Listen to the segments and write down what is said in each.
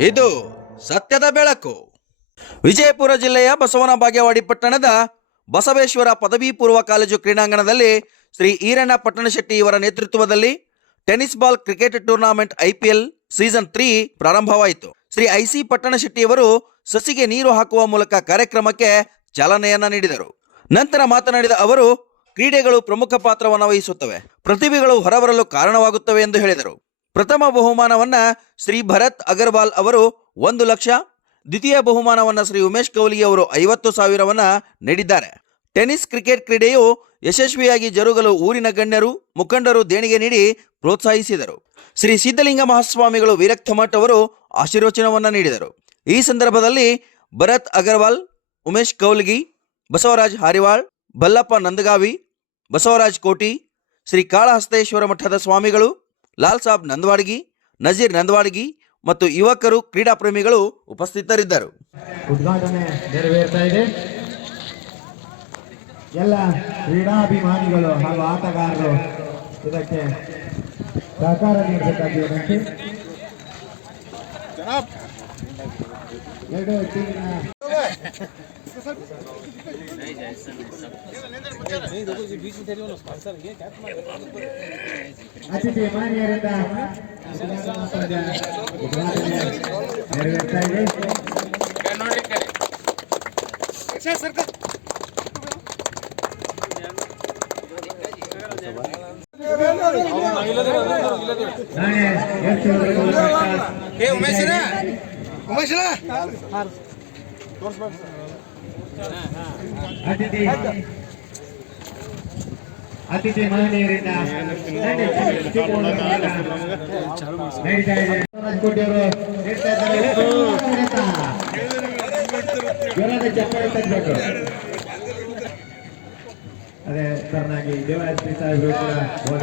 ಇದು ಸತ್ಯದ ಬೆಳಕು. ವಿಜಯಪುರ ಜಿಲ್ಲೆಯ ಬಸವನ ಬಾಗೇವಾಡಿ ಪಟ್ಟಣದ ಬಸವೇಶ್ವರ ಪದವಿ ಪೂರ್ವ ಕಾಲೇಜು ಕ್ರೀಡಾಂಗಣದಲ್ಲಿ ಶ್ರೀ ಈರಣ್ಣ ಪಟ್ಟಣಶೆಟ್ಟಿ ಇವರ ನೇತೃತ್ವದಲ್ಲಿ tennis ball cricket tournament IPL season three ಪ್ರಾರಂಭವಾಯಿತು. ಶ್ರೀ ಐಸಿ ಪಟ್ಟಣಶೆಟ್ಟಿಯವರು ಸಸಿಗೆ ನೀರು ಹಾಕುವ ಮೂಲಕ ಕಾರ್ಯಕ್ರಮಕ್ಕೆ ಚಾಲನೆಯನ್ನ ನೀಡಿದರು. ನಂತರ ಮಾತನಾಡಿದ ಅವರು, ಕ್ರೀಡೆಗಳು ಪ್ರಮುಖ ಪಾತ್ರವನ್ನು ವಹಿಸುತ್ತವೆ. ಪ್ರತಿಭೆಗಳು ಹೊರಬರಲು ಕಾರಣವಾಗುತ್ತವೆ ಎಂದು ಹೇಳಿದರು. ಪ್ರಥಮ ಬಹುಮಾನವನ್ನ ಶ್ರೀ ಭರತ್ ಅಗರ್ವಾಲ್ ಅವರು ಒಂದು ಲಕ್ಷ, ದ್ವಿತೀಯ ಬಹುಮಾನವನ್ನ ಶ್ರೀ ಉಮೇಶ್ ಕೌಲಿ ಅವರು ಐವತ್ತು ಸಾವಿರವನ್ನು ನೀಡಿದ್ದಾರೆ. ಟೆನಿಸ್ ಕ್ರಿಕೆಟ್ ಕ್ರೀಡೆಯು ಯಶಸ್ವಿಯಾಗಿ ಜರುಗಲು ಊರಿನ ಗಣ್ಯರು, ಮುಖಂಡರು ದೇಣಿಗೆ ನೀಡಿ ಪ್ರೋತ್ಸಾಹಿಸಿದರು. ಶ್ರೀ ಸಿದ್ಧಲಿಂಗ ಮಹಾಸ್ವಾಮಿಗಳು ವಿರಕ್ತ ಮಠ್ ಅವರು ಆಶೀರ್ವಚನವನ್ನ ನೀಡಿದರು. ಈ ಸಂದರ್ಭದಲ್ಲಿ ಭರತ್ ಅಗರ್ವಾಲ್, ಉಮೇಶ್ ಕೌಲ್ಗಿ, ಬಸವರಾಜ್ ಹಾರಿವಾಳ್, ಬಲ್ಲಪ್ಪ ನಂದಗಾವಿ, ಬಸವರಾಜ್ ಕೋಟಿ, ಶ್ರೀ ಕಾಳಹಸ್ತೇಶ್ವರ ಮಠದ ಸ್ವಾಮಿಗಳು ಲಾಲ್ ಸಾಬ್ ನಂದವಾಡಗಿ, ನಜೀರ್ ನಂದವಾಡಗಿ ಮತ್ತು ಯುವಕರು ಕ್ರೀಡಾ ಪ್ರೇಮಿಗಳು ಉಪಸ್ಥಿತರಿದ್ದರು. ಉದ್ಘಾಟನೆ ನೆರವೇರ್ತಾ ಇದೆ. ಎಲ್ಲ ಕ್ರೀಡಾಭಿಮಾನಿಗಳು ಹಾಗೂ ಆಟಗಾರರು ಇದಕ್ಕೆ ಸಹಕಾರ ನೀಡಬೇಕಾಗಿ ಎರಡು ಅತಿಥಿ ಮಾನ್ಯರಿಂದ ನೆರವೇರ್ತಾ ಇದೆ ಉಮೇಶ್ ಉಮೇಶ್ ಎಷ್ಟು ಅತಿಥಿ ಅತಿಥಿ ಮಹನೀಯರಿಂದ ಅದೇ ತರನಾಗಿ ದೇವರಾಜ್ ಸಾಹೇಬರು ಕೂಡ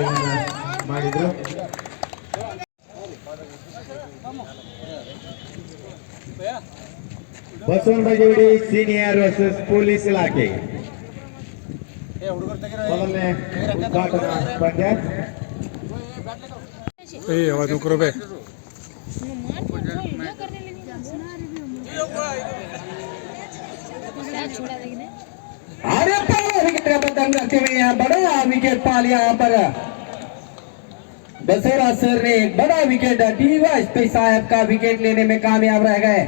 ಮಾಡಿದ್ರು. ಬಸವನ ಬಗೆವಡಿ ಸೀನಿಯರ್ ವರ್ಸಸ್ ಪೊಲೀಸ್ ಇಲಾಖೆ ಮೊದಲನೇ ಉದ್ಘಾಟನಾ ಪಂದ್ಯ ए आवाज नको करो बे छोड़ा देंगे अरे पहला विकेट का बदल रखते हुए यहाँ बड़ा विकेट पा लिया यहाँ पर बसेरा सर ने एक बड़ा विकेट डीवाइस पे साहब का विकेट लेने में कामयाब रह गए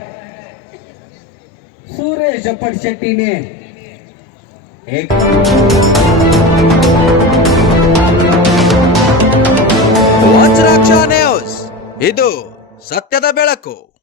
સુરેશ અપડશેટ્ટીને ಶೆಟ್ಟಿನೇ ವಜ್ರಾಕ್ಷ ನ್ಯೂಸ್. ಇದು ಸತ್ಯದ ಬೆಳಕು.